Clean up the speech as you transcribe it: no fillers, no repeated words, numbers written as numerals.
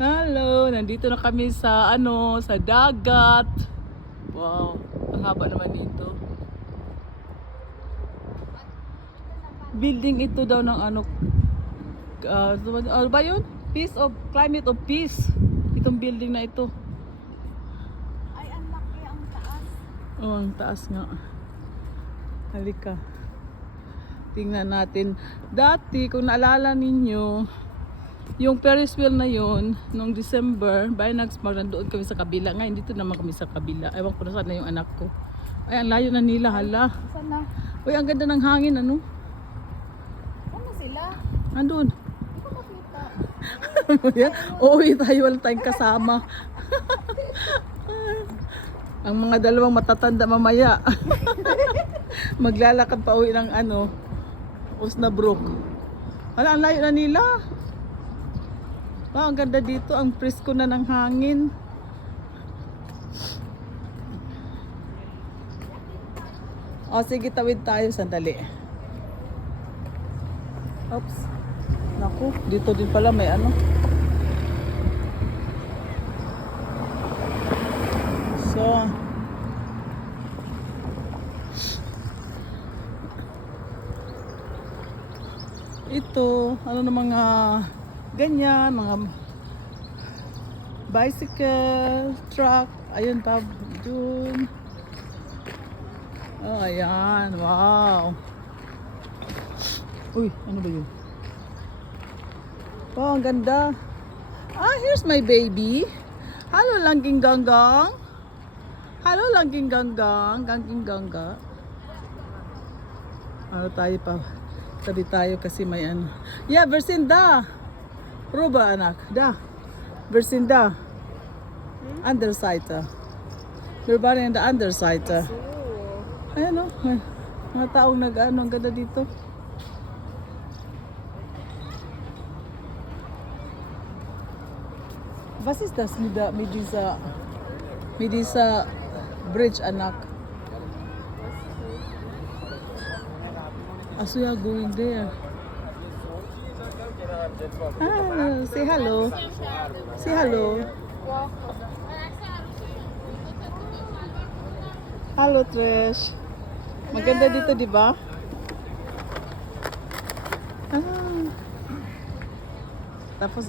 Hello, nandito na kami sa sa dagat. Wow, ang haba naman dito. Building ito daw ng ano ba yun? Climate of Peace. Itong building na ito. Ay, ang laki, ang taas. Oh, ang taas nga. Halika. Tingnan natin. Dati, kung naalala ninyo, yung Ferris wheel na yun, nung December, nandoon kami sa kabila. Ngayon, dito naman kami sa kabila. Ewan ko na saan na yung anak ko. Ay, ang layo na nila, hala. Saan na? Uy, ang ganda ng hangin, ano? Saan na sila? Andun. Hindi ko makita. Uuwi tayo, wala tayong kasama. Ang mga dalawang matatanda mamaya. Maglalakad pa uwi ng Osnabrück. Hala, ang layo na nila. Wow, ang ganda dito. Ang presko na ng hangin. O, sige, tawid tayo. Sandali. Oops. Naku, dito din pala may So, ito, na mga ganyan, mga bicycle, truck, ayun pa, dun. Oh, ayan, wow. Uy, ano ba yun? Oh, ang ganda. Ah, here's my baby. Hello, Langking Ganggang. Hello, Langking Ganggang. Gangking Gangga. Tayo pa. Tabi tayo kasi may Yeah, Versinda. Ruba, anak. Da. Versinda. Underside. We're in the underside. Ayan o. Mga taong ang ganda dito. Was ist das mit dieser bridge, anak? So yeah, going there. Ah, say hello. Say hello. Hello, Trish. Maganda dito, di ba? Tapos